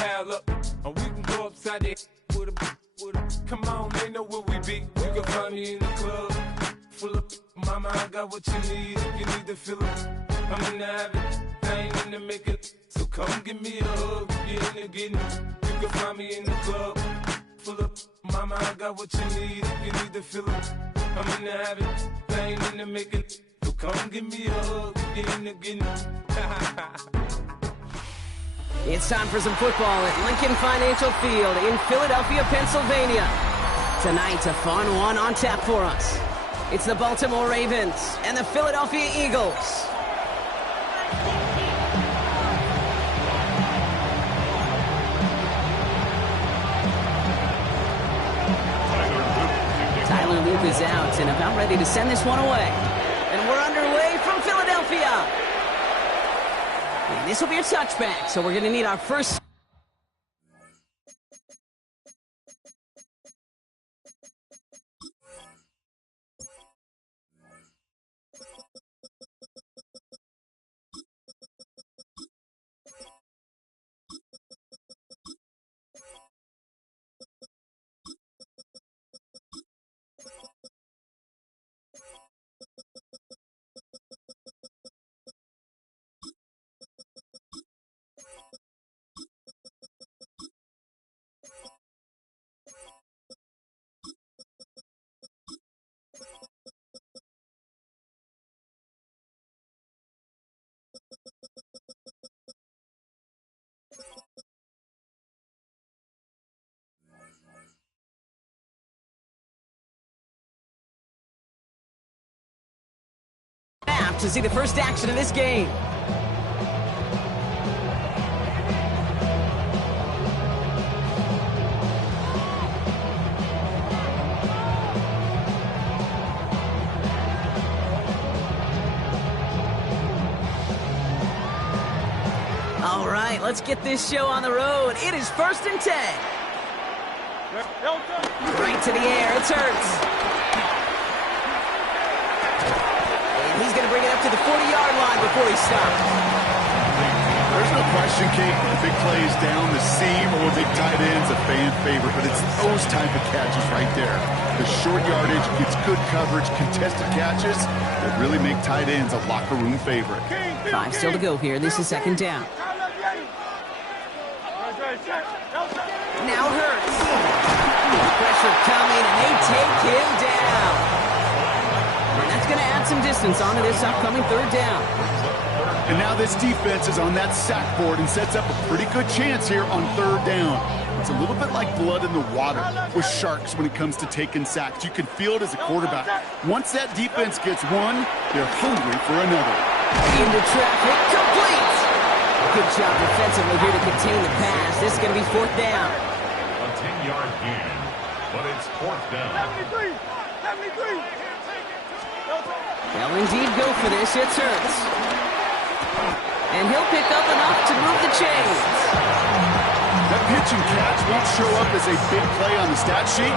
pile up, and we can go upside the with a. Come on, they know where we be. You can find me in the club, full of mama, I got what you need. If you need to fill up, I'm in the habit, I ain't in the making. So come give me a hug, if you're in the getting. You can find me in the club, full of mama, I got what you need. If you need to fill up, I'm in the habit, I ain't in the making. So come give me a hug, if you're in the getting. It's time for some football at Lincoln Financial Field in Philadelphia, Pennsylvania. Tonight, a fun one on tap for us. It's the Baltimore Ravens and the Philadelphia Eagles. Tyler Luke is out and about ready to send this one away. And we're underway from Philadelphia. And this will be a touchback, so we're going to need our first... to see the first action of this game. All right, let's get this show on the road. It is 1st and 10. Right to the air, it's Hurts. He's going to bring it up to the 40-yard line before he stops. There's no question, Kate, big plays down the seam or big tight ends, a fan favorite, but it's those type of catches right there. The short yardage, gets good coverage, contested catches that really make tight ends a locker room favorite. 5 still to go here. This is 2nd down. Now Hurts. Pressure coming, and they take him down. That's going to add some distance onto this upcoming 3rd down. And now this defense is on that sack board and sets up a pretty good chance here on 3rd down. It's a little bit like blood in the water with Sharks when it comes to taking sacks. You can feel it as a quarterback. Once that defense gets one, they're hungry for another. Into traffic, complete. Good job defensively here to contain the pass. This is going to be 4th down. A 10-yard gain, but it's 4th down. 73. They'll indeed go for this. It's Hurts. And he'll pick up enough to move the chains. That pitch and catch won't show up as a big play on the stat sheet.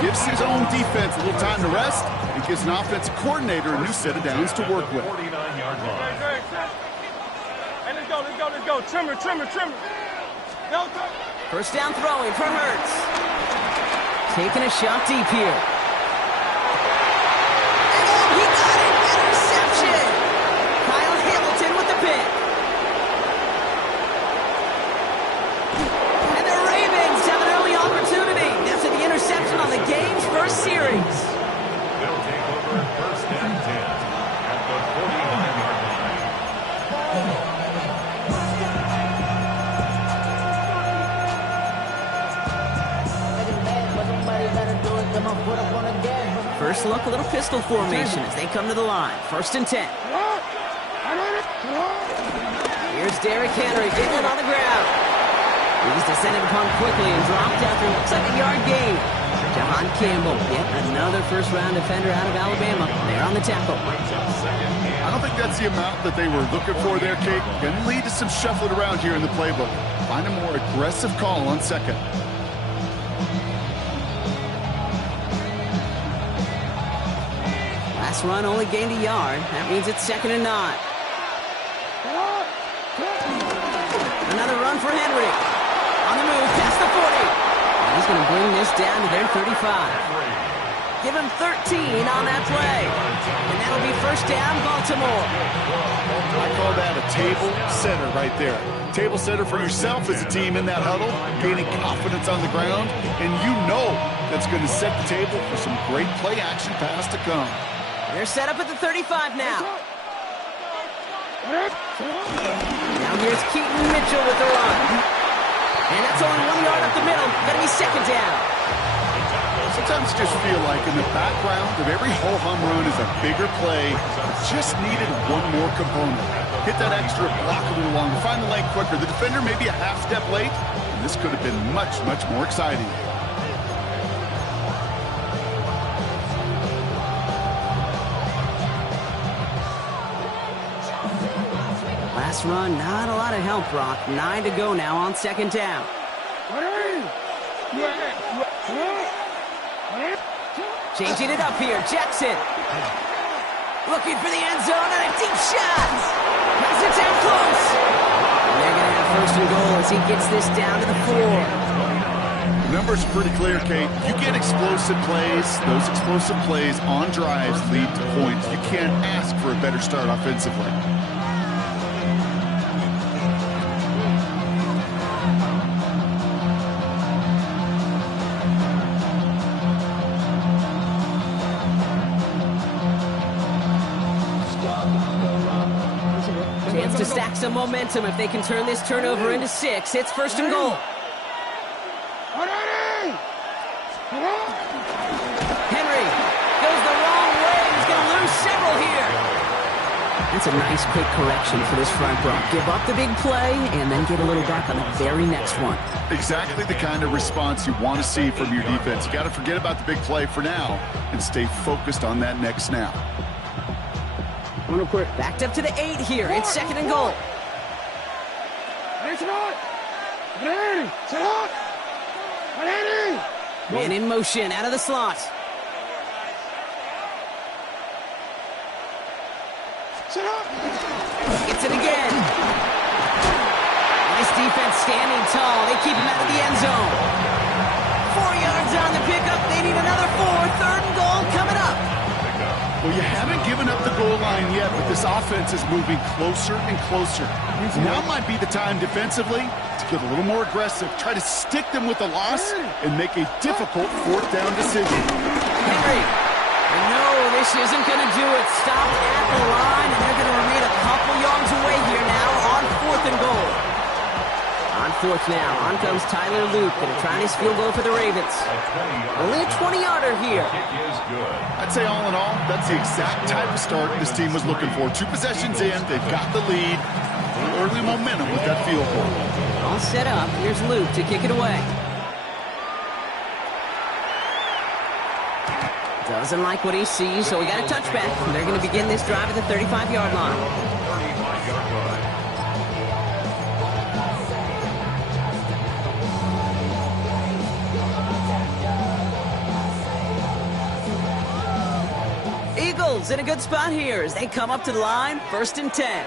Gives his own defense a little time to rest and gives an offensive coordinator a new set of downs to work with. 49-yard line. Hey, let's go. Trimmer. 1st down throwing from Hurts. Taking a shot deep here. He got it! Interception! Kyle Hamilton with the pick. And the Ravens have an early opportunity. That's the interception on the game's first series. They'll take over 1st and 10 at the 49-yard line. First look, a little pistol formation as they come to the line. 1st and 10. Here's Derrick Henry getting it on the ground. He's descended upon quickly and dropped after looks like a yard gain. Jahan Campbell, yet another first-round defender out of Alabama. They're on the tackle. I don't think that's the amount that they were looking for there, Kate. Going to lead to some shuffling around here in the playbook. Find a more aggressive call on 2nd. Last run only gained a yard. That means it's 2nd and 9. Another run for Henry. this down to their 35. Give him 13 on that play. And that'll be first down, Baltimore. I call that a table setter right there. Table setter for yourself as a team in that huddle, gaining confidence on the ground, and you know that's going to set the table for some great play action pass to come. They're set up at the 35 now. Now here's Keaton Mitchell with the run. And that's only 1 yard up the middle. Going to be second down. Sometimes you just feel like in the background of every ho-hum run is a bigger play. Just needed one more component. Hit that extra block a little longer. Find the lane quicker. The defender may be a half step late. And this could have been much, much more exciting. Last run, not a lot of help, Brock. 9 to go now on second down. Changing it up here, Jackson. Looking for the end zone and a deep shot. Has it down close. And they're going to have first and goal as he gets this down to the 4. The numbers are pretty clear, Kate. You get explosive plays. Those explosive plays on drives lead to points. You can't ask for a better start offensively. Chance to stack some momentum if they can turn this turnover into 6. It's first and goal. Henry goes the wrong way. He's going to lose several here. That's a nice quick correction for this front row. Give up the big play and then get a little back on the very next one. Exactly the kind of response you want to see from your defense. You got to forget about the big play for now and stay focused on that next snap. Backed up to the 8 here. It's second and goal. Man in motion out of the slot. Gets it again. Nice defense standing tall. They keep him out of the end zone. 4 yards on the pickup. They need another 4. Third and goal coming up. Well, you haven't given up the goal line yet, but this offense is moving closer and closer. Now might be the time defensively to get a little more aggressive. Try to stick them with the loss and make a difficult fourth down decision. Henry, no, this isn't going to do it. Stop at the line, and they're going to remain a couple yards away here now on fourth and goal. On fourth now, on comes Tyler Luke, going to try his field goal for the Ravens. Only a 20-yarder here. I'd say all in all, that's the exact type of start this team was looking for. 2 possessions in, they've got the lead. A little early momentum with that field goal. All set up. Here's Luke to kick it away. Doesn't like what he sees, so we got a touchback. They're going to begin this drive at the 35-yard line. 35-yard line. Eagles in a good spot here as they come up to the line, first and 10.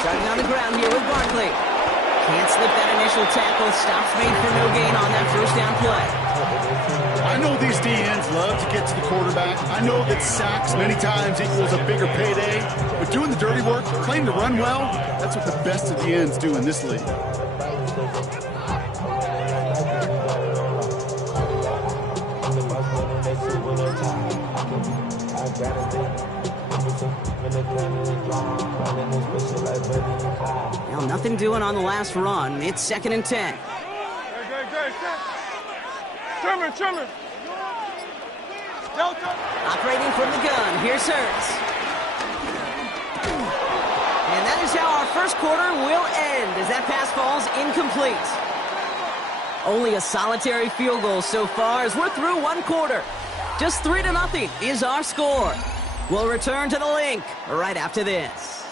Starting on the ground here with Barkley. Can't slip that initial tackle. Stops made for no gain on that first down play. I know these DNs love to get to the quarterback. I know that sacks many times equals a bigger payday. But doing the dirty work, playing to run well, that's what the best of the ends do in this league. Well, nothing doing on the last run. It's second and 10. Trimmer. Operating from the gun. Here's Hurts. And that is how our first quarter will end as that pass falls incomplete. Only a solitary field goal so far as we're through one quarter. Just 3-0 is our score. We'll return to the link right after this.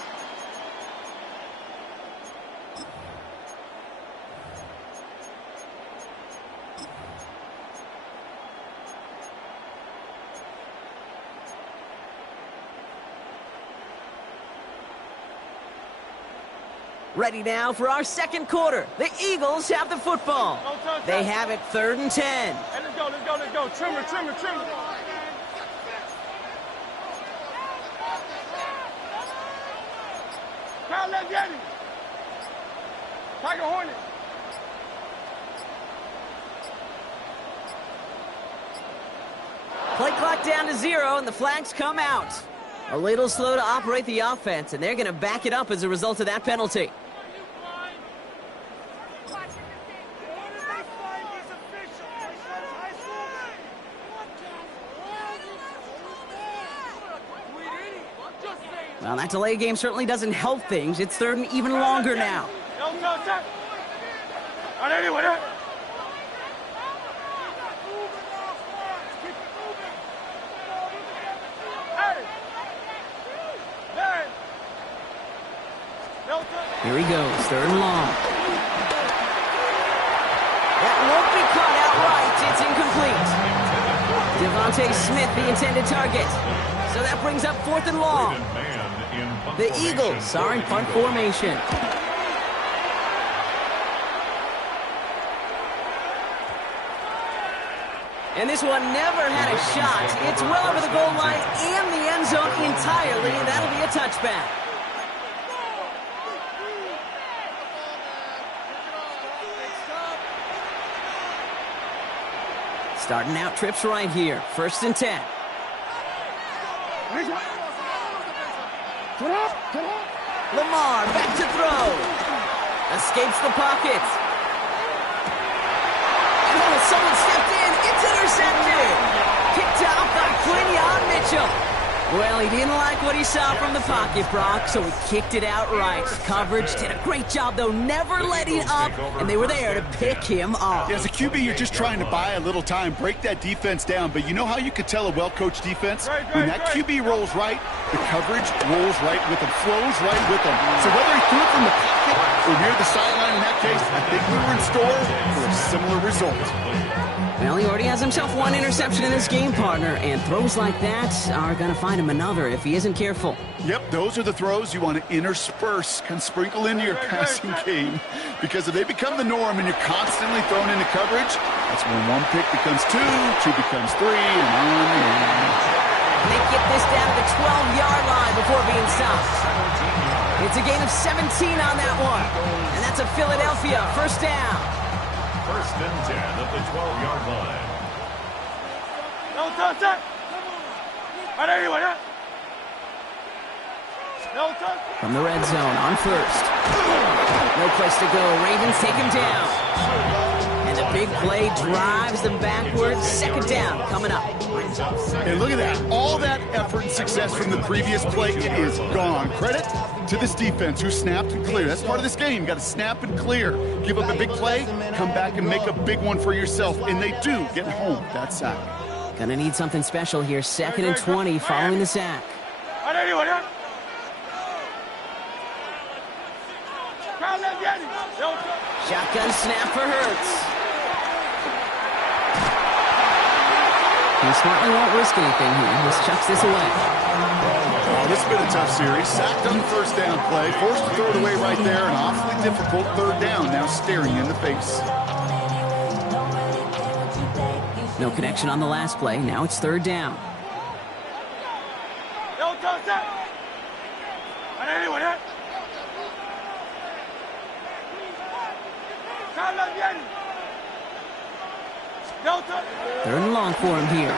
Ready now for our second quarter. The Eagles have the football. They have it 3rd and 10. Hey, let's go, let's go, let's go. Trimmer, trimmer, trimmer. Kyle, let's get him. Tiger Hornet. Play clock down to 0, and the flags come out. A little slow to operate the offense, and they're going to back it up as a result of that penalty. Well, that delay game certainly doesn't help things. It's 3rd and even longer now. Here he goes, 3rd and long. That won't be caught outright. It's incomplete. Devontae Smith, the intended target. So that brings up 4th and long. The Eagles are in punt formation. And this one never had a shot. It's well over the goal line and the end zone entirely, and that'll be a touchback. Starting out trips right here. 1st and 10. Lamar back to throw. Escapes the pocket. Oh, someone stepped in. It's intercepted. Picked out by Quinyon Mitchell. Well, he didn't like what he saw from the pocket, Brock, so he kicked it outright. Coverage did a great job, though, never letting up, and they were there to pick him off. Yeah, as a QB, you're just trying to buy a little time, break that defense down, but you know how you could tell a well-coached defense? When that QB rolls right, the coverage rolls right with him, flows right with him. So whether he threw it from the pocket or near the sideline in that case, I think we were in store for a similar result. Well, he already has himself 1 interception in this game, partner, and throws like that are going to find him another if he isn't careful. Yep, those are the throws you want to intersperse, kind of sprinkle into your passing game, because if they become the norm and you're constantly thrown into coverage, that's when 1 pick becomes 2, 2 becomes 3, and on and on. They get this down to the 12-yard line before being stopped. It's a gain of 17 on that one, and that's a Philadelphia 1st down. 1st and 10 at the 12-yard line. No touch. From the red zone on 1st. No place to go. Ravens take him down. And the big play drives them backwards. 2nd down coming up. And look at that. All that effort and success from the previous play, it is gone. Credit to this defense who snapped and cleared. That's part of this game. You got to snap and clear. Give up a big play, come back and make a big one for yourself. And they do get home with that sack. Gonna need something special here. 2nd and 20 following the sack. Shotgun snap for Hurts. He smartly won't risk anything here. Just chucks this away. Oh, this has been a tough series. Sacked on the 1st down play. Forced to throw it away right there. An awfully difficult 3rd down now staring in the face. No connection on the last play. Now it's 3rd down. They're in long for him here.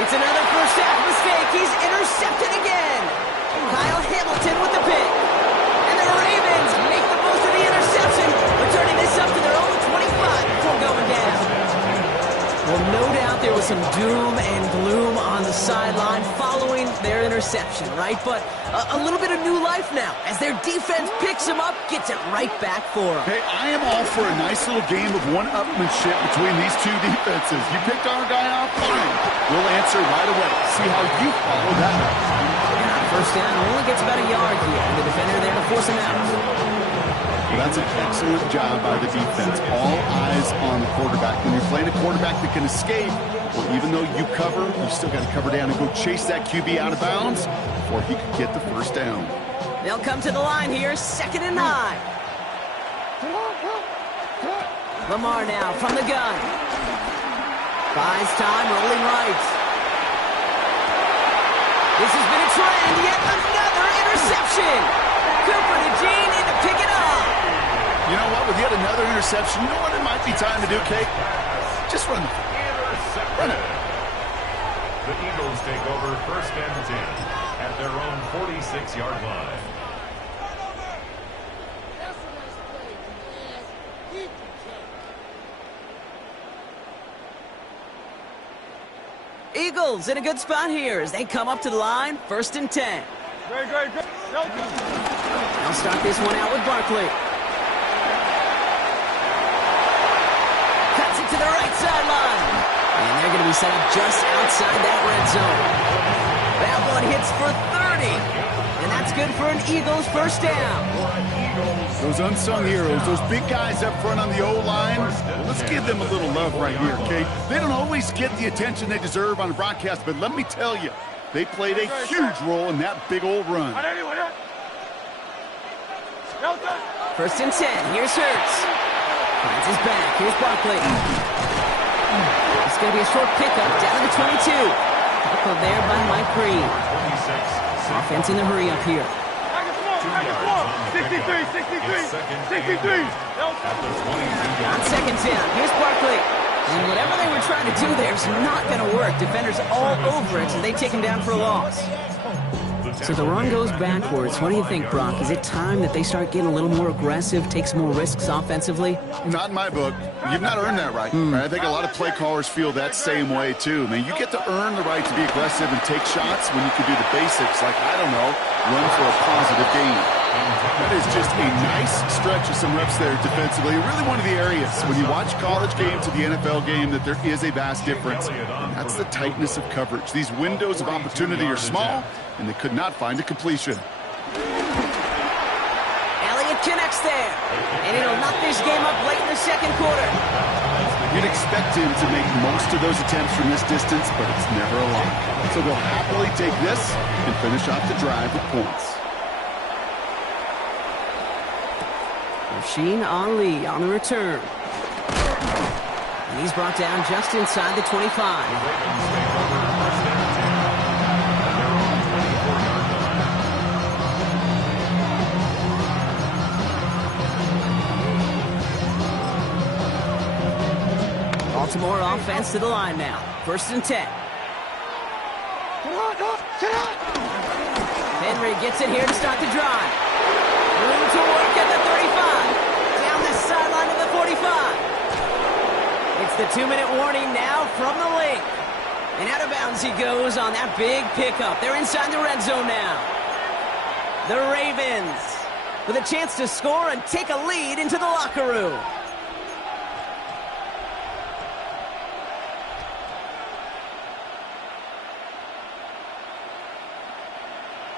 It's another 1st half mistake. He's intercepted again. Kyle Hamilton with the pick. And the Ravens make the most of the interception, returning this up to their own 25 before going down. Well, no doubt there was some doom and gloom on the sideline following their interception, right? But a little bit of new life now as their defense picks him up, gets it right back for them. Hey, I am all for a nice little game of one-upmanship between these two defenses. You picked our guy off, fine. We'll answer right away. See how you follow that up. Yeah, 1st down only gets about a yard here, and the defender there to force him out. Well, that's an excellent job by the defense. All eyes on the quarterback. When you're playing a quarterback that can escape, well, even though you cover, you still got to cover down and go chase that QB out of bounds before he could get the 1st down. They'll come to the line here, 2nd and 9. Lamar now from the gun. Buys time, rolling right. This has been a trend, yet another interception. Cooper to Gene in to pick it up. You know what? With yet another interception, you know what it might be time to do, Kate? Just run the ball. Run it. The Eagles take over 1st and 10 at their own 46-yard line. Eagles in a good spot here as they come up to the line, 1st and 10. Great. They'll start this one out with Barkley. Cuts it to the right sideline. And they're going to be set up just outside that red zone. That one hits for 30. And that's good for an Eagles 1st down. Those unsung heroes, those big guys up front on the O-line, well, let's give them a little love right here, Kate. They don't always get the attention they deserve on the broadcast, but let me tell you, they played a huge role in that big old run. 1st and 10. Here's Hurts. Finds his back. Here's Barkley. It's going to be a short pickup down to the 22. Tackled there by Mike Green. Offense in the hurry up here. 63. On 2nd down, here's Barkley. And whatever they were trying to do there is not going to work. Defenders all over it, so they take him down for a loss. So the run goes backwards. What do you think, Brock? Is it time that they start getting a little more aggressive, take some more risks offensively? Not in my book. You've not earned that right. I think a lot of play callers feel that same way, too. I mean, you get to earn the right to be aggressive and take shots when you can do the basics, like, I don't know, run for a positive gain. That is just a nice stretch of some reps there defensively. Really one of the areas, when you watch college game to the NFL game, that there is a vast difference. And that's the tightness of coverage. These windows of opportunity are small, and they could not find a completion. Elliott connects there, and it'll knock this game up late in the 2nd quarter. You'd expect him to make most of those attempts from this distance, but it's never a lot. So they'll happily take this and finish off the drive with points. Rasheen Ali on the return. And he's brought down just inside the 25. Baltimore offense to the line now. 1st and 10. Henry gets it here to start the drive. Room to work at the 35. Down the sideline to the 45. It's the 2-minute warning now from the link. And out of bounds he goes on that big pickup. They're inside the red zone now. The Ravens with a chance to score and take a lead into the locker room.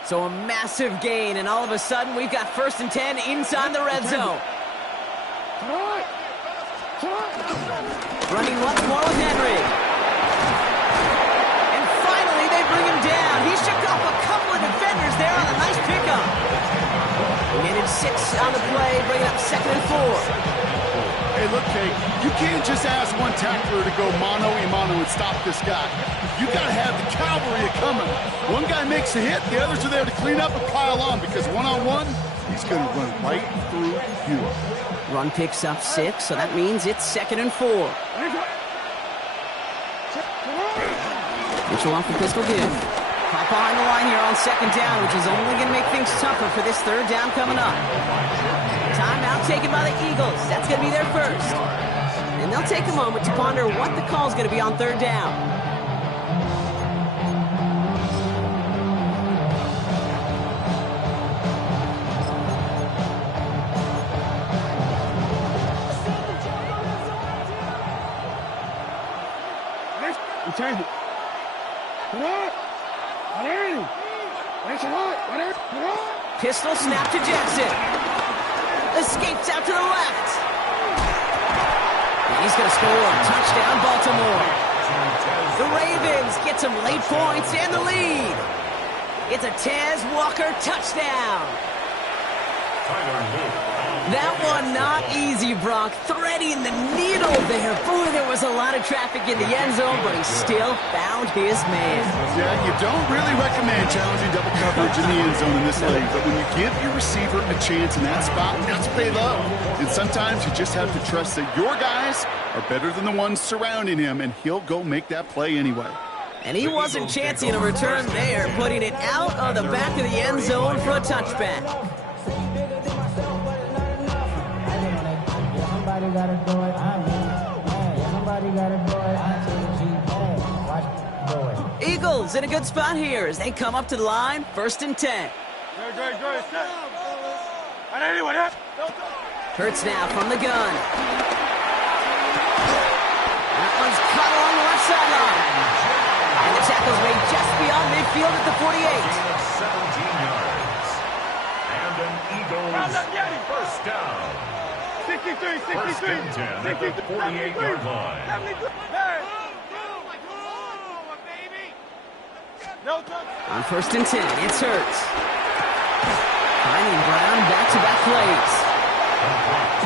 So a massive gain, and all of a sudden we've got 1st and 10 inside the red zone. Running once more with Henry. And finally they bring him down. He shook off a couple of defenders there on a nice pickup. Managed 6 on the play, bringing up 2nd and 4. Hey, look, Kate, you can't just ask one tackler to go mano-a-mano and stop this guy. You got to have the cavalry coming. One guy makes a hit, the others are there to clean up and pile on, because one-on-one, he's going to run right through you. Run picks up 6, so that means it's 2nd and 4. Mitchell off the pistol give. Caught behind the line here on 2nd down, which is only going to make things tougher for this 3rd down coming up. Timeout taken by the Eagles. That's going to be their first. And they'll take a moment to ponder what the call is going to be on 3rd down. Change it. Pistol snap to Jackson. Escapes out to the left. And he's going to score. Touchdown, Baltimore. The Ravens get some late points and the lead. It's a Tez Walker touchdown. That one not easy, Brock. Threading the needle there. Boy, there was a lot of traffic in the end zone, but he still found his man. Yeah, you don't really recommend challenging double coverage in the end zone in this league, but when you give your receiver a chance in that spot, that's what they love. And sometimes you just have to trust that your guys are better than the ones surrounding him, and he'll go make that play anyway. And he wasn't chancing a return there, putting it out of the back of the end zone for a touchback. Somebody gotta do it. Somebody gotta do it. Watch do it. Eagles in a good spot here as they come up to the line, 1st and 10. Hurts now from the gun. That one's cut along the left sideline. And the tackle's made just beyond midfield at the 48. 17 yards. And an Eagles first down. 63, 63. First and 10 at the 48-yard line. On 1st and 10, it's Hurts. Finding Brown back-to-back plays.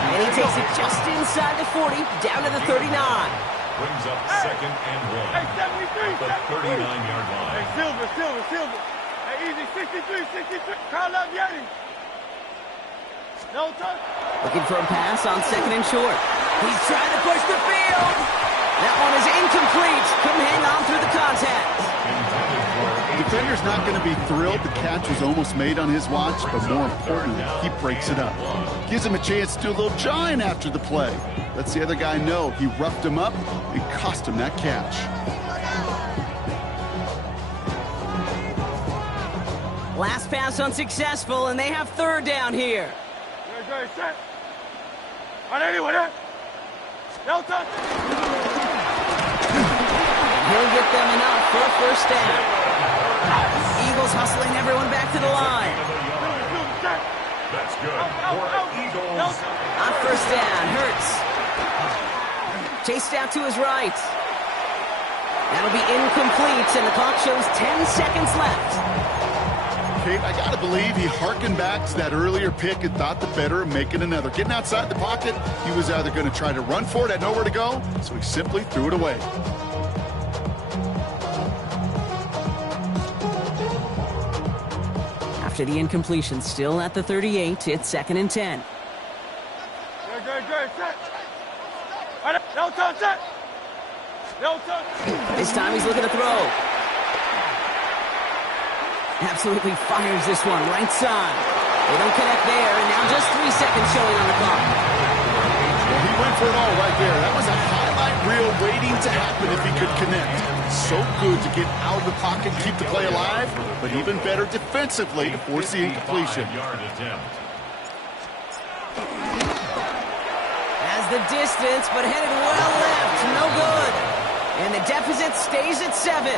And he takes it just inside the 40, down to the 39. Brings up 2nd and 1 at the 39-yard line. Hey, Silver. Hey, easy, 63. Call up Yeti. No touch. Looking for a pass on 2nd and short. He's trying to push the field. That one is incomplete. Couldn't hang on through the contact. The defender's not going to be thrilled the catch was almost made on his watch, but more importantly, he breaks it up. Gives him a chance to do a little jawing after the play. Lets the other guy know he roughed him up and cost him that catch. Last pass unsuccessful, and they have 3rd down here. Set. On anyone, no touch. He'll get them enough for a 1st down. Eagles hustling everyone back to the line. That's good for Eagles. On 1st down, Hurts. Chased out to his right. That'll be incomplete, and the clock shows 10 seconds left. Kate, I got to believe he hearkened back to that earlier pick and thought the better of making another. Getting outside the pocket, he was either going to try to run for it, had nowhere to go, so he simply threw it away. After the incompletion, still at the 38, it's 2nd and 10. No touch, set. No touch. This time he's looking to throw. Absolutely fires this one right side. They don't connect there, and now just 3 seconds showing on the clock. Well, he went for it all right there. That was a highlight reel waiting to happen if he could connect. So good to get out of the pocket, keep the play alive, but even better defensively to force the incompletion. Has the distance, but headed well left. No good. And the deficit stays at 7.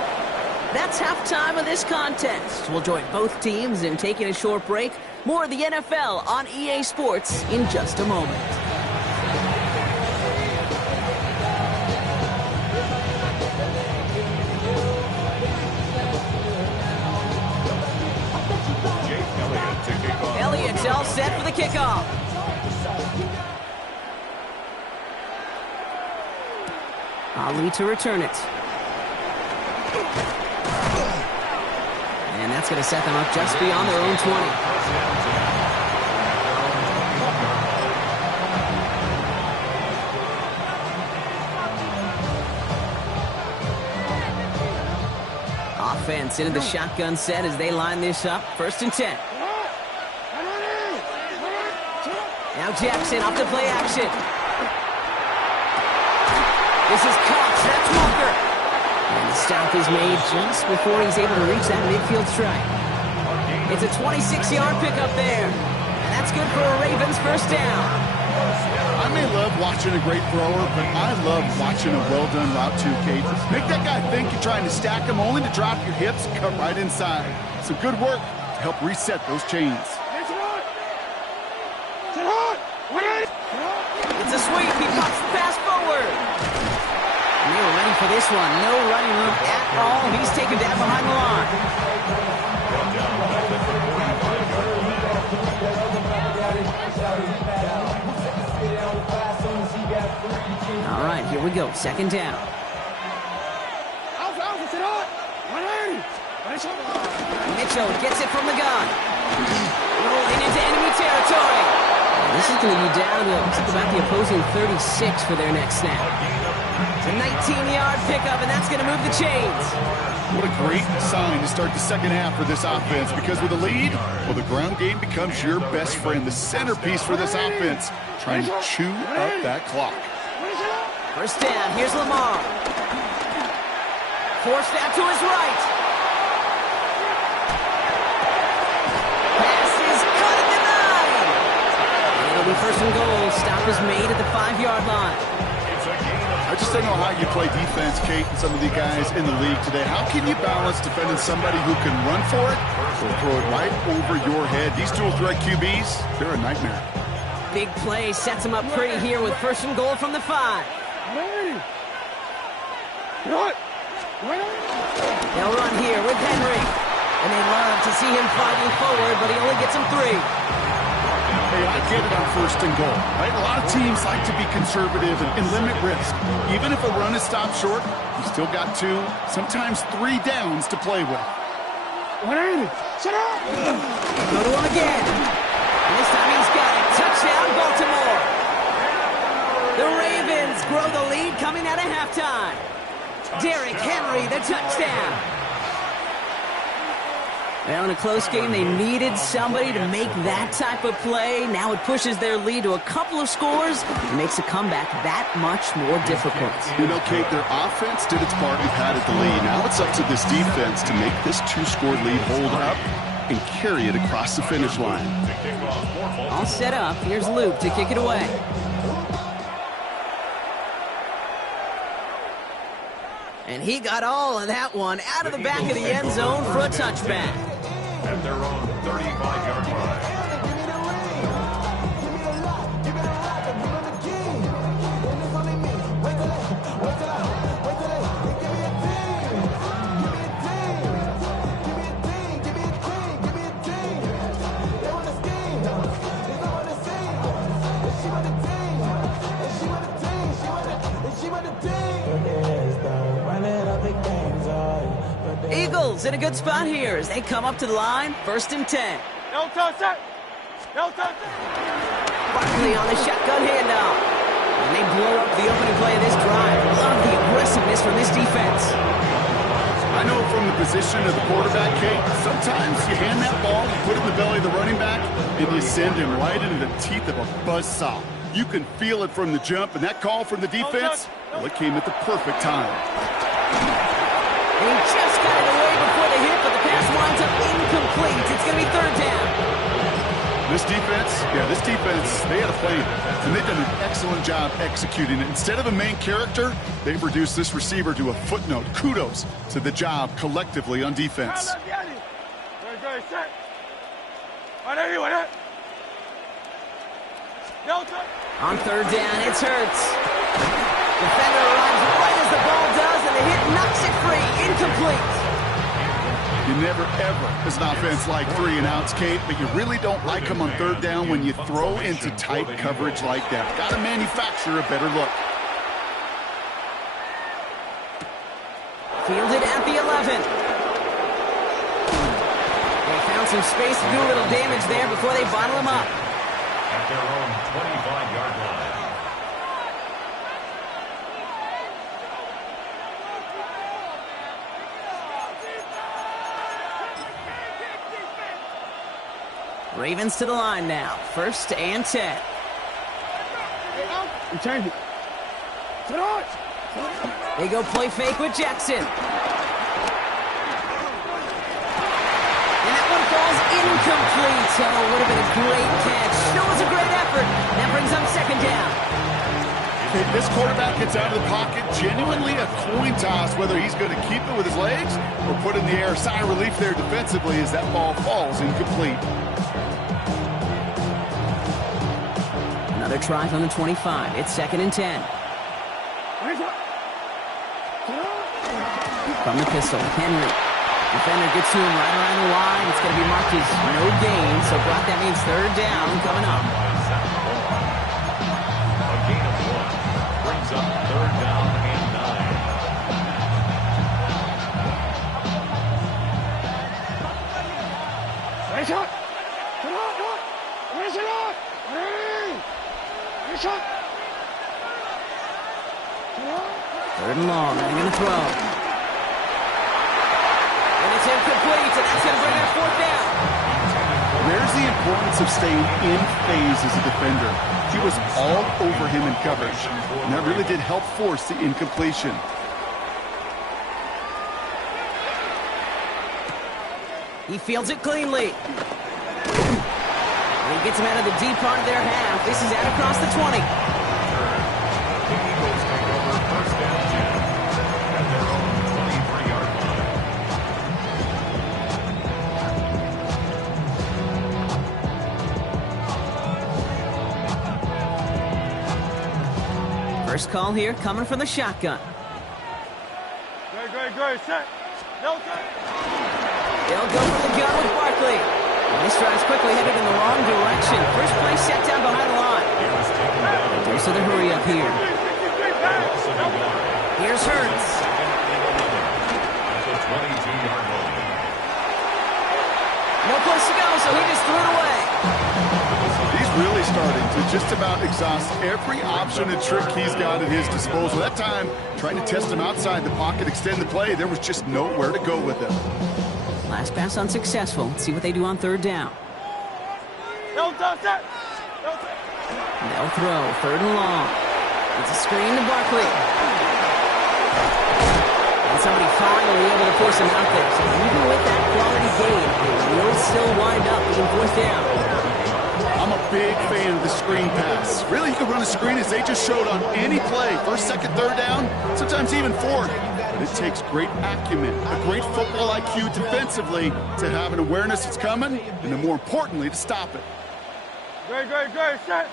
That's halftime of this contest. We'll join both teams in taking a short break. More of the NFL on EA Sports in just a moment. Elliott's all set for the kickoff. Ali to return it. And that's going to set them up just beyond their own 20. Offense into the shotgun set as they line this up. 1st and 10. Now Jackson off the play action. This is Cox. That's Walker. And the stop is made just before he's able to reach that midfield strike. It's a 26-yard pickup there. And that's good for a Ravens 1st down. I may love watching a great thrower, but I love watching a well-done route too, Kate. Make that guy think you're trying to stack him, only to drop your hips and cut right inside. Some good work to help reset those chains. It's a sweep. He pops the pass forward. And they were ready for this one. No running room at all. He's taken down behind the line. right, here we go. Second down. Mitchell gets it from the gun. Rolling into enemy territory. This is going to be down to about the opposing 36 for their next snap. It's a 19-yard pickup, and that's going to move the chains. What a great sign to start the second half for this offense, because with a lead, well, the ground game becomes your best friend, the centerpiece for this offense, trying to chew up that clock. First down, here's Lamar. Forced out to his right. Pass is cut at the 9. It'll be first and goal. Stop is made at the 5-yard line. I just don't know how you play defense, Kate, and some of the guys in the league today. How can you balance defending somebody who can run for it or throw it right over your head? These dual-threat QBs, they're a nightmare. Big play sets him up pretty here with first and goal from the 5. They'll run here with Henry. And they love to see him fighting forward, but he only gets him 3. Hey, I get it on first and goal, right? A lot of teams like to be conservative and limit risk. Even if a run is stopped short, you still got 2, sometimes 3 downs to play with. Go to him again. And this time he's got it. Touchdown, Baltimore. The Ravens grow the lead coming out of halftime. Derrick Henry, the touchdown. Well, in a close game, they needed somebody to make that type of play. Now it pushes their lead to a couple of scores and makes a comeback that much more difficult. You know, Kate, their offense did its part and padded the lead. Now it's up to this defense to make this 2-score lead hold up and carry it across the finish line. All set up. Here's Luke to kick it away. And he got all of that one out of the back of the end zone for a touchback. At their own 35-yard line. Eagles in a good spot here as they come up to the line. First and 10. No touch that. No touch. Barkley on the shotgun handoff. And they blow up the opening play of this drive. Love the aggressiveness from this defense. I know from the position of the quarterback, Kate, sometimes you hand that ball, you put it in the belly of the running back, and you send him right into the teeth of a buzzsaw. You can feel it from the jump, and that call from the defense, well, it came at the perfect time. He just got it away before the hit, but the pass winds up incomplete. It's going to be third down. This defense, they had a plan, and they've done an excellent job executing it. Instead of a main character, they've reduced this receiver to a footnote. Kudos to the job collectively on defense. On third down, it's Hurts. Defender arrives right as the ball does, and the hit knocks it free. Incomplete. You never, ever, as an offense, like 3 and outs, Kate, but you really don't like them on third down when you throw into tight coverage like that. Got to manufacture a better look. Fielded at the 11. They found some space to do a little damage there before they bottle him up. At their own 25-yard line. Ravens to the line now. First and 10. Change it. They go play fake with Jackson. And that one falls incomplete. Oh, would have been a great catch. Still was a great effort. That brings up second down. If this quarterback gets out of the pocket, genuinely a coin toss whether he's going to keep it with his legs or put it in the air. Sigh of relief there defensively as that ball falls incomplete. Another try from the 25. It's second and 10. From the pistol, Henry. Defender gets to him right around the line. It's going to be marked as no gain. So, Brock, that means third down coming up. A gain of 1 brings up third down and 9. Nice shot. Come on, come on. Nice shot. Hey. Nice shot. Come on. Third and long, they're going to throw. And it's incomplete, and that's going to bring up fourth down. There's the importance of staying in phase as a defender. He was all over him in coverage, and that really did help force the incompletion. He fields it cleanly. And he gets him out of the deep part of their half. This is out across the 20. The Eagles take over first and 10 at their own 23-yard line. First call here coming from the shotgun. Great. Set. No time. They'll go for the gun with Barkley. And this drive's quickly headed in the wrong direction. First play set down behind the line. Dose of the hurry up here. Here's Hurts. At the 22-yard line. No place to go, so he just threw it away. He's really starting to just about exhaust every option and trick he's got at his disposal. That time, trying to test him outside the pocket, extend the play, there was just nowhere to go with him. Last pass unsuccessful. Let's see what they do on third down. No time, set. No time. They'll throw. Third and long. It's a screen to Barkley. And somebody finally able to force him out there. So even with that quality gain, it will still wind up being fourth down. I'm a big fan of the screen pass. Really, you can run a screen as they just showed on any play. First, second, third down, sometimes even fourth. But it takes great acumen, a great football IQ defensively to have an awareness it's coming, and then more importantly, to stop it. Great. Set.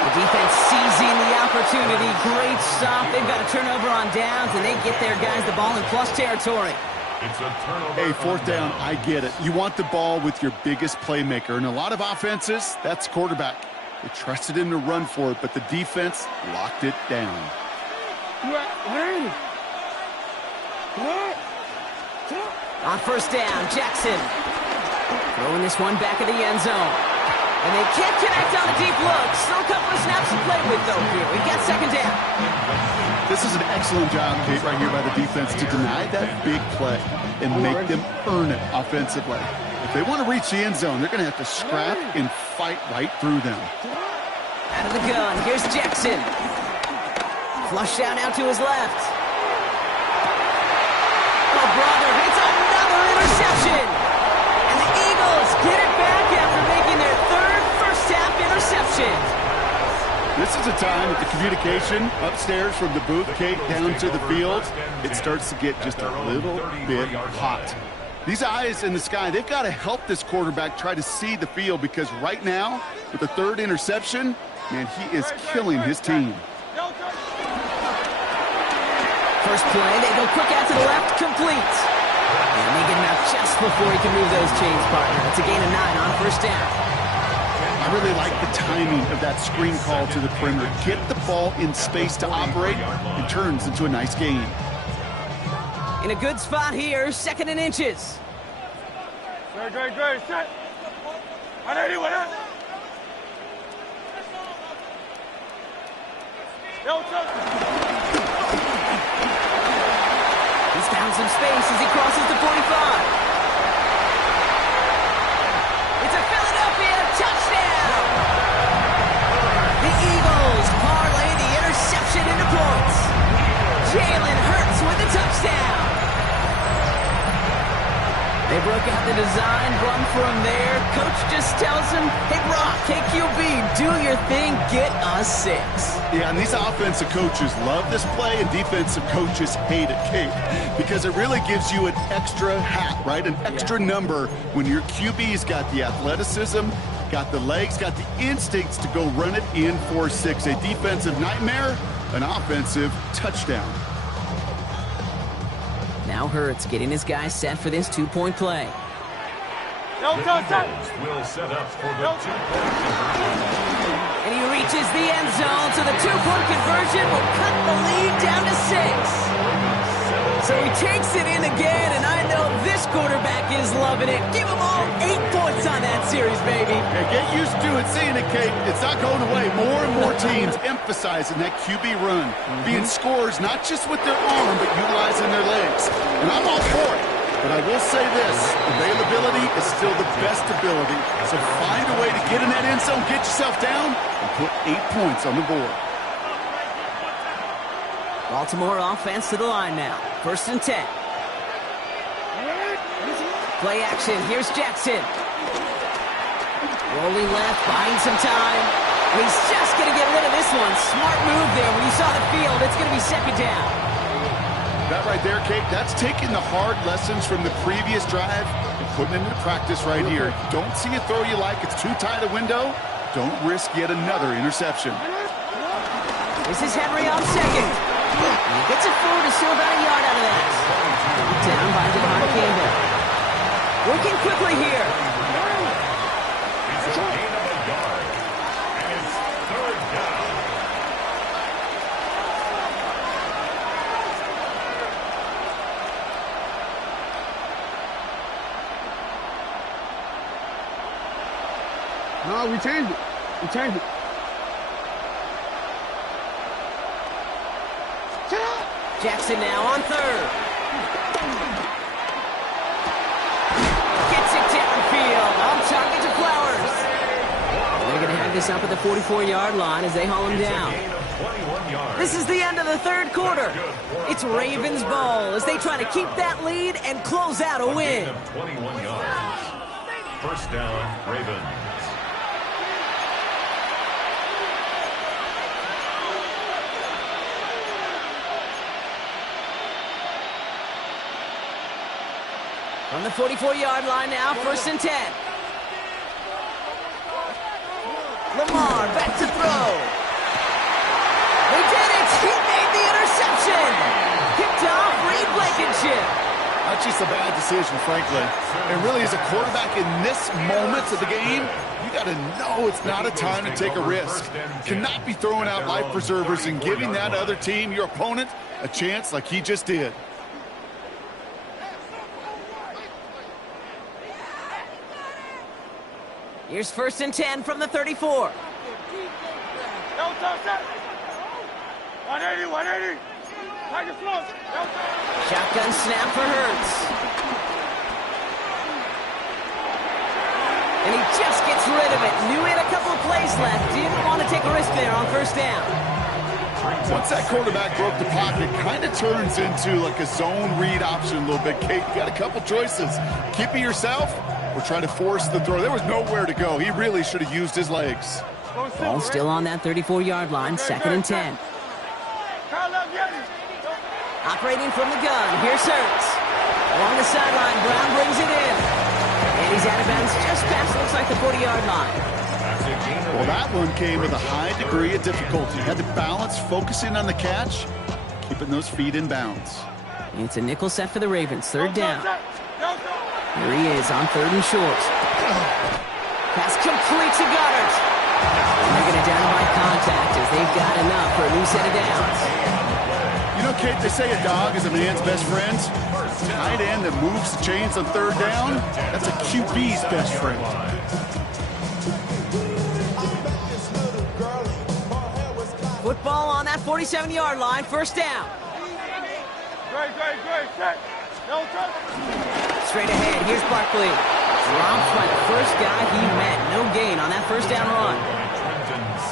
The defense seizing the opportunity. Great stop. They've got a turnover on downs, and they get their guys the ball in plus territory. It's a turnover. Hey, fourth down, I get it. You want the ball with your biggest playmaker. And a lot of offenses, that's quarterback. They trusted him to run for it, but the defense locked it down. On first down, Jackson. Throwing this one back of the end zone. And they can't connect on a deep look. Still a couple of snaps to play with, though, here. We've got second down. This is an excellent job, Kate, right here by the defense to deny that big play and make them earn it offensively. If they want to reach the end zone, they're going to have to scrap and fight right through them. Out of the gun, here's Jackson. Flushed out now to his left. Oh, brother, it's another interception. And the Eagles get it back after making their third first-half interception. This is a time that the communication upstairs from the booth, Kate, down to the field, it starts to get just a little bit hot. These eyes in the sky, they've got to help this quarterback try to see the field because right now, with the third interception, man, he is killing his team. First play, they go quick out to the left, complete. And they get him out just before he can move those chains, partner. It's a gain of 9 on first down. I really like the timing of that screen call to the perimeter. Get the ball in space to operate. It turns into a nice gain. In a good spot here, second and inches. Great. Set. No time. He's found some space as he crosses the 45. It's a Philadelphia touchdown! The Eagles parlay the interception into points. Jalen Hurts with the touchdown. They broke out the design, run from there. Coach just tells him, hey, Brock, KQB, do your thing, get us 6. Yeah, and these offensive coaches love this play, and defensive coaches hate it, Kate, because it really gives you an extra hat, right? An extra number when your QB's got the athleticism, got the legs, got the instincts to go run it in for 6. A defensive nightmare, an offensive touchdown. Now Hurts getting his guys set for this 2-point play. No The time. Eagles will set up for the 2-point conversion. And he reaches the end zone, so the two-point conversion will cut the lead down to 6. So he takes it in again, and I know this quarterback is loving it. Give him all 8 points on that series, baby. Yeah, get used to it, seeing it, Kate. It's not going away. More and more teams emphasizing that QB run, being scorers not just with their arm, but utilizing their legs. And I'm all for it. But I will say this, availability is still the best ability. So find a way to get in that end zone, get yourself down, and put 8 points on the board. Baltimore offense to the line now. 1st and 10. Play action. Here's Jackson. Rolling left, buying some time. And he's just going to get rid of this one. Smart move there. When you saw the field, it's going to be 2nd down. That right there, Kate, that's taking the hard lessons from the previous drive and putting it into practice right here. Don't see a throw you like, it's too tight a window. Don't risk yet another interception. This is Henry on 2nd. He gets it forward to still about a yard out of that. Down by Devon Campbell. Working quickly here. It's a gain of a yard. And it's 3rd down. No, we changed it. We changed it. Jackson now on 3rd. Gets it downfield. On target to Flowers. They're going to have this up at the 44-yard line as they haul him down. Gain of 21 yards. This is the end of the 3rd quarter. It's Ravens ball as they try to keep that lead and close out a win. Gain of 21 yards. 1st down, Ravens. From the 44-yard line now, 1st and 10. Lamar back to throw. They did it! He made the interception! Picked off Reed Blankenship. That's just a bad decision, frankly. And really, as a quarterback in this moment of the game, you got to know it's not a time to take a risk. Cannot be throwing out life preservers and giving that other team, your opponent, a chance like he just did. Here's 1st and 10 from the 34. 180, 180. Target slow. Shotgun snap for Hurts. And he just gets rid of it. Knew he had a couple of plays left. Didn't want to take a risk there on 1st down. Once that quarterback broke the pocket, kind of turns into like a zone read option a little bit. Kate, you got a couple choices. Keep it yourself or try to force the throw. There was nowhere to go. He really should have used his legs. Ball still on that 34-yard line, 2nd and 10. Operating from the gun, here's Hurts. Along the sideline, Brown brings it in. And he's out of bounds just past, looks like the 40-yard line. Well, that one came with a high degree of difficulty. Had to balance, focusing on the catch, keeping those feet in bounds. And it's a nickel set for the Ravens, 3rd down. Here he is on 3rd and short. Pass complete to Goddard. And they're going to down by contact as they've got enough for a new set of downs. You know, Kate, they say a dog is a man's best friend. Tight end that moves the chains on 3rd down, that's a QB's best friend. Football on that 47-yard line, 1st down. Great. Set. No touch. Straight ahead, here's Barkley. Dropped by the first guy he met. No gain on that 1st down run.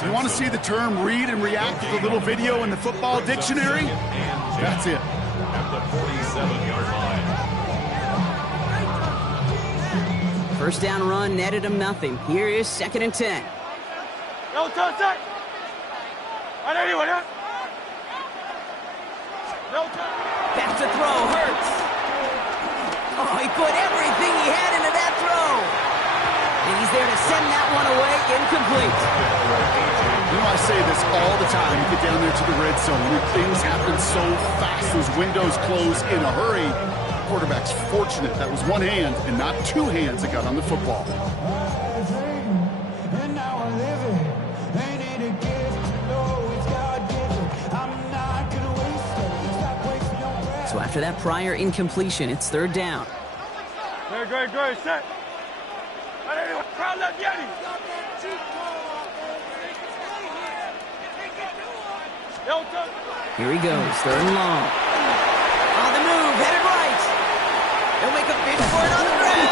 You want to see the term read and react with a little video in the football dictionary? That's it. At the 47-yard line. 1st down run netted him nothing. Here is 2nd and 10. No touch. 180, 180. No touch. Back to throw, Hurts. Oh, he put everything he had into that throw. And he's there to send that one away, incomplete. You know, I say this all the time. You get down there to the red zone, when things happen so fast, those windows close in a hurry. Quarterback's fortunate that was one hand and not two hands that got on the football. And now I live it. Ain't it So after that prior incompletion, it's third down. Great, set. Crowd left Yeti. Here he goes, third and long. On the move, headed right. He'll make a big for it on the ground.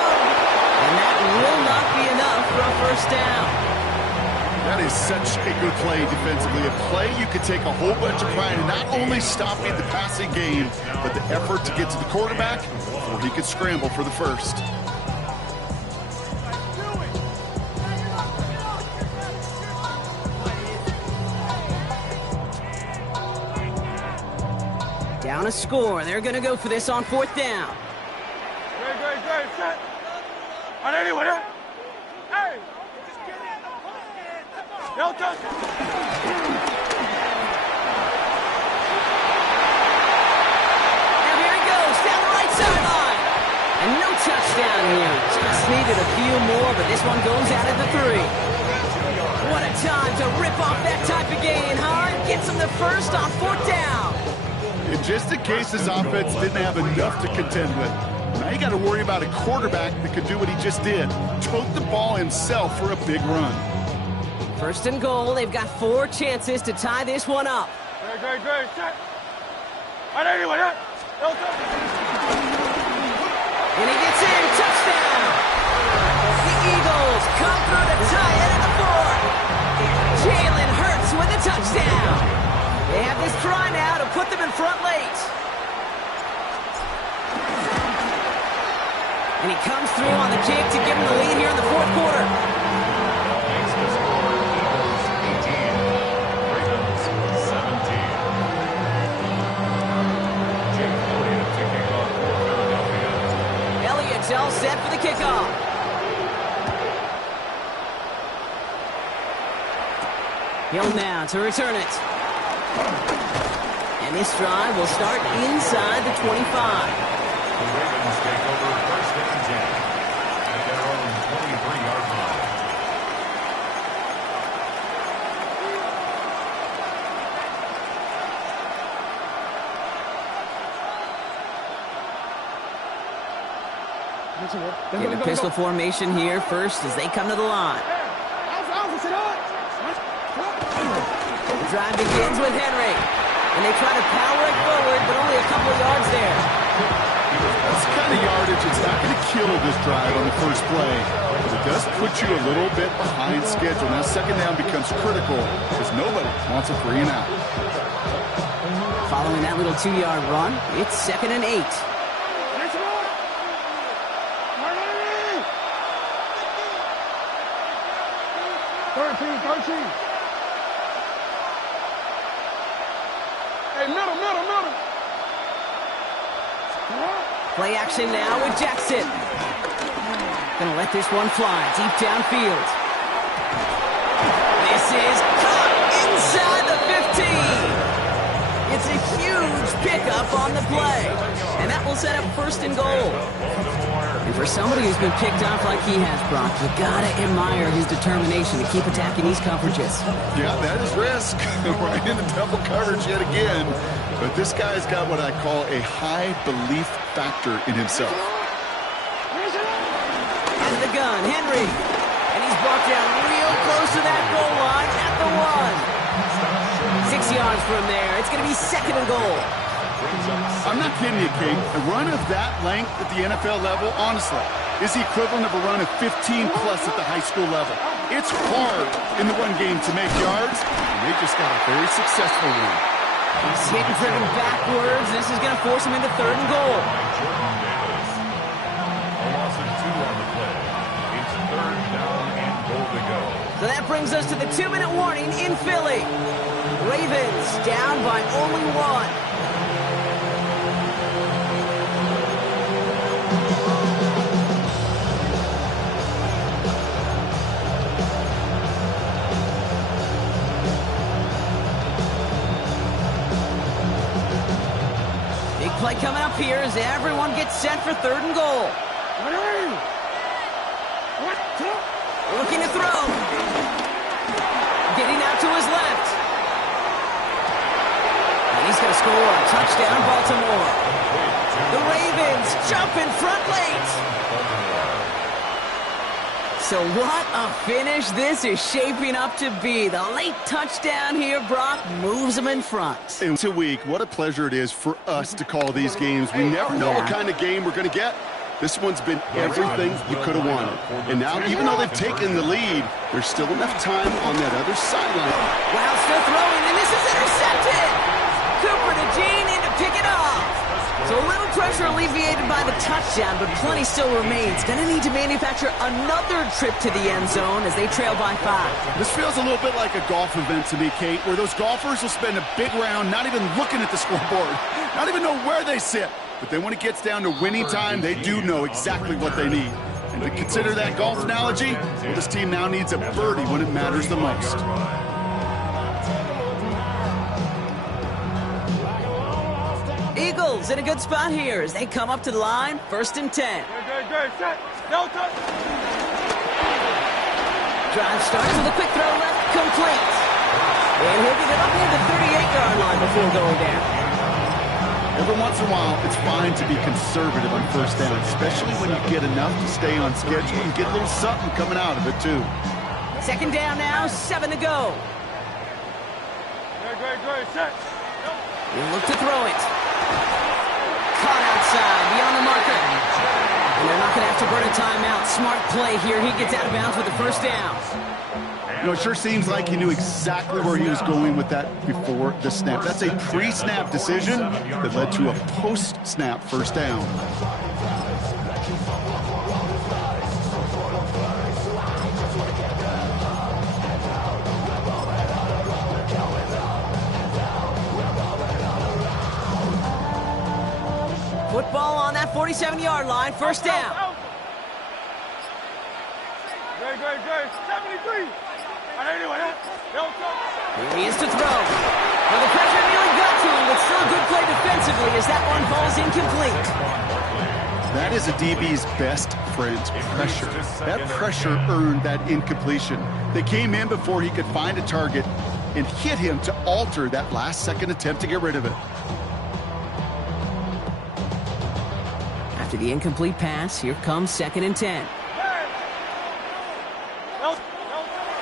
And that will not be enough for a first down. That is such a good play defensively. A play you could take a whole bunch of pride in not only stopping the passing game, but the effort to get to the quarterback before he could scramble for the first. Down a score. They're going to go for this on fourth down. Great, set. On anyone, huh? Hey! No touch. And here he goes, down the right sideline. And no touchdown here. Just needed a few more, but this one goes out at the 3. What a time to rip off that type of gain, huh? Gets him the first on fourth down. And just in case his offense didn't have enough to contend with, now you got to worry about a quarterback that could do what he just did. Tote the ball himself for a big run. First and goal. They've got 4 chances to tie this one up. Great, set. On anyone, huh? No touch. And he gets in. Touchdown. The Eagles come through to tie it at the 4. Jalen Hurts with a touchdown. They have this try now to put them in front late. And he comes through on the kick to give them the lead here in the fourth quarter. Makes the score Eagles 18, Ravens 17. Jake Elliott to kick off for Philadelphia. Elliott's all set for the kickoff. Hill now to return it. And this drive will start inside the 25. The Ravens take over first and 10 at their own 23-yard line. In the pistol formation here first as they come to the line. The drive begins with Henry. And they try to power it forward, but only a couple of yards there. That's the kind of yardage it's not going to kill this drive on the first play. But it does put you a little bit behind schedule. Now second down becomes critical because nobody wants a 3 and out. Following that little 2-yard run, it's 2nd and 8. Hey, middle. Play action now with Jackson. Gonna let this one fly deep downfield. This is caught inside the 15. It's a huge pickup on the play. And that will set up first and goal. And for somebody who's been picked off like he has, Brock, you gotta admire his determination to keep attacking these coverages. Yeah, that is risk. Right into double coverage yet again. But this guy's got what I call a high belief factor in himself. Out of the gun, Henry. And he's brought down real close to that goal line at the 1. 6 yards from there. It's going to be 2nd and goal. I'm not kidding you, Kate. A run of that length at the NFL level, honestly, is the equivalent of a run of 15-plus at the high school level. It's hard in the run game to make yards, and they just got a very successful one. He's hit and driven backwards. This is going to force him into 3rd and goal. Jordan Davis. A loss of 2 on the play. It's 3rd down and goal to go. So that brings us to the 2-minute warning in Philly. Ravens down by only 1. Play coming up here as everyone gets set for 3rd and goal. Looking to throw. Getting out to his left. And he's going to score a touchdown, Baltimore. jumping front late. So what a finish this is shaping up to be. The late touchdown here, Brock, moves them in front. It's a week. What a pleasure it is for us to call these games. We never know what kind of game we're going to get. This one's been everything you could have wanted. And now, even though they've taken the lead, there's still enough time on that other sideline. Wow, still throwing, and this is intercepted. Cooper to Jean in to pick it off. So a little pressure alleviated by the touchdown, but plenty still remains. Going to need to manufacture another trip to the end zone as they trail by 5. This feels a little bit like a golf event to me, Kate, where those golfers will spend a big round not even looking at the scoreboard, not even know where they sit. But then when it gets down to winning time, they do know exactly what they need. And to consider that golf analogy, well, this team now needs a birdie when it matters the most. Eagles in a good spot here as they come up to the line, 1st and 10. Good, set. No touch. Drive starts with a quick throw left, complete. And he'll get it up near the 38-yard line before going down. Every once in a while, it's fine to be conservative on 1st down, especially when you get enough to stay on schedule and get a little something coming out of it, too. 2nd down now, 7 to go. Good, set. He'll look to throw it. Caught outside, beyond the marker. And they're not going to have to burn a timeout. Smart play here. He gets out of bounds with the 1st down. You know, it sure seems like he knew exactly where he was going with that before the snap. That's a pre-snap decision that led to a post-snap 1st down. Football on that 47-yard line, 1st down. Good. 73. Here he is to throw. Well, the pressure nearly got to him, but still a good play defensively as that one falls incomplete. That is a DB's best friend, pressure. That pressure earned that incompletion. They came in before he could find a target and hit him to alter that last-second attempt to get rid of it. After the incomplete pass, here comes 2nd and 10.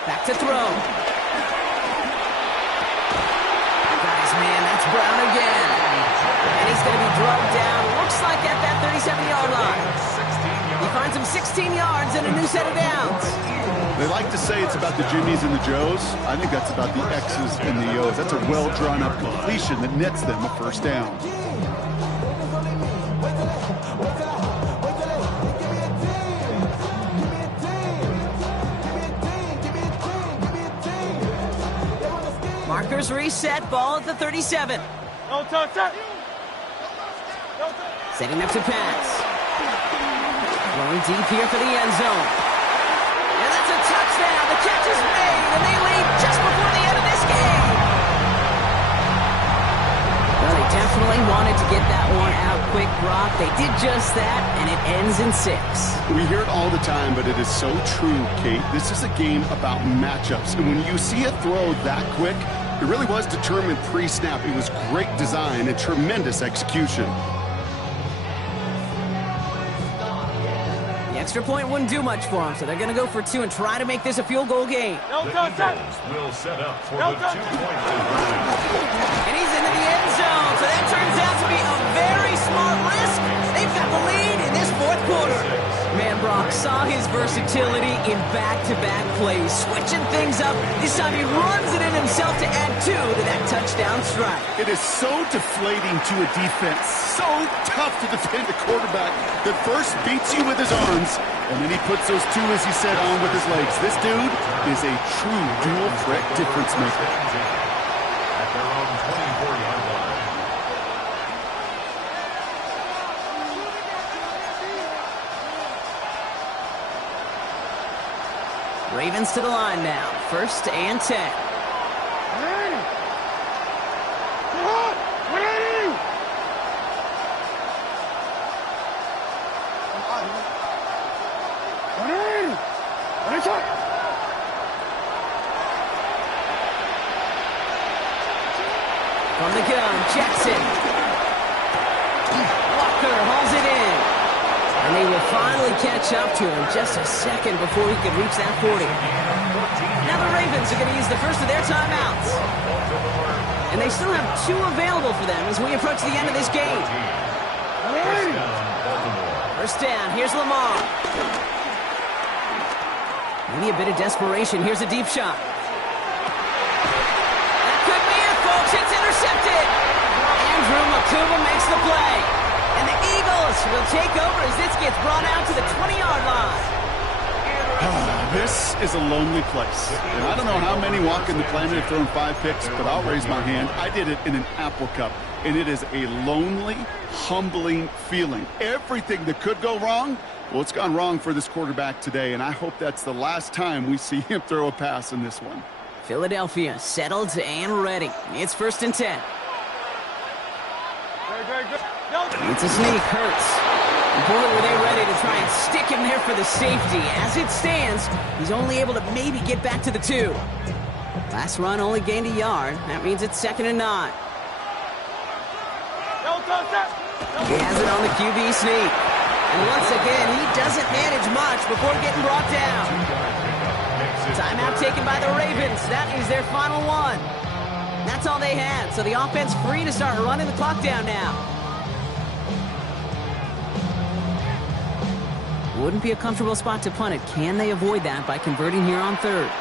Back to throw. Guys, man, that's Brown again. And he's going to be drugged down, looks like at that 37-yard line. He finds him 16 yards and a new set of downs. They like to say it's about the Jimmies and the Joes. I think that's about the X's and the O's. That's a well-drawn-up completion that nets them a 1st down. Markers reset, ball at the 37. No touch. Setting up to pass. Going deep here for the end zone. And that's a touchdown. The catch is made, and they lead just before the end of this game. Well, they definitely wanted to get that one out quick, Brock. They did just that, and it ends in 6. We hear it all the time, but it is so true, Kate. This is a game about matchups. And when you see a throw that quick, it really was determined pre-snap. It was great design and tremendous execution. The extra point wouldn't do much for them, so they're going to go for 2 and try to make this a field goal game. The Eagles will set up for the 2-point conversion. And he's into the end zone, so that turns out to be a very smart risk. They've got the lead in this 4th quarter. Man, Brock saw his versatility in back-to-back plays, switching things up. This time he runs it in himself to add 2 to that touchdown strike. It is so deflating to a defense, so tough to defend a quarterback that first beats you with his arms, and then he puts those 2, as he said, on with his legs. This dude is a true dual-threat difference maker. At their own 24-yard line. Ravens to the line now, 1st and 10. From the gun, Jackson. Walker hauls it in. And they will finally catch up to him just a second before he could reach that 40. Now the Ravens are going to use the first of their timeouts. And they still have 2 available for them as we approach the end of this game. First down, here's Lamar. Maybe a bit of desperation. Here's a deep shot. That could be it, folks. It's intercepted. Andrew Makuba makes the play. And the Eagles will take over as this gets brought out to the 20-yard line. This is a lonely place. And I don't know how many walking the planet have thrown 5 picks, but I'll raise my hand. I did it in an Apple Cup, and it is a lonely, humbling feeling. Everything that could go wrong, well, it's gone wrong for this quarterback today, and I hope that's the last time we see him throw a pass in this one. Philadelphia settled and ready. It's 1st and 10. It's a sneak, Hurts. Boy, were they ready to try and stick him there for the safety. As it stands, he's only able to maybe get back to the 2. Last run only gained a yard. That means it's 2nd and 9. He has it on the QB sneak. And once again, he doesn't manage much before getting brought down. Timeout taken by the Ravens. That is their final one. That's all they had, so the offense free to start running the clock down now. Wouldn't be a comfortable spot to punt it. Can they avoid that by converting here on 3rd?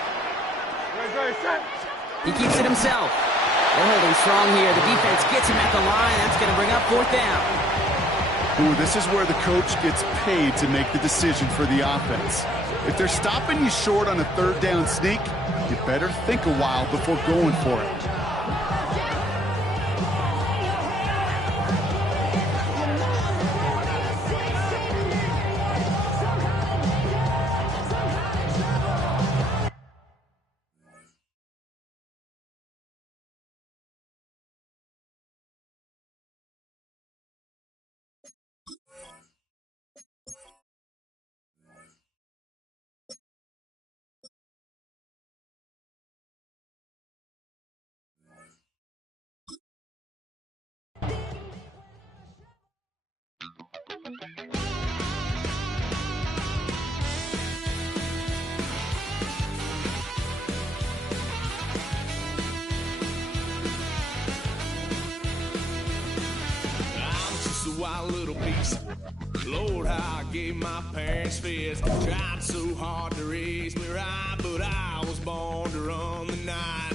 He keeps it himself. They're holding strong here. The defense gets him at the line. That's going to bring up 4th down. Ooh, this is where the coach gets paid to make the decision for the offense. If they're stopping you short on a 3rd down sneak, you better think a while before going for it. Wild little beast. Lord, how I gave my parents fits. Tried so hard to raise me right, but I was born to run the night.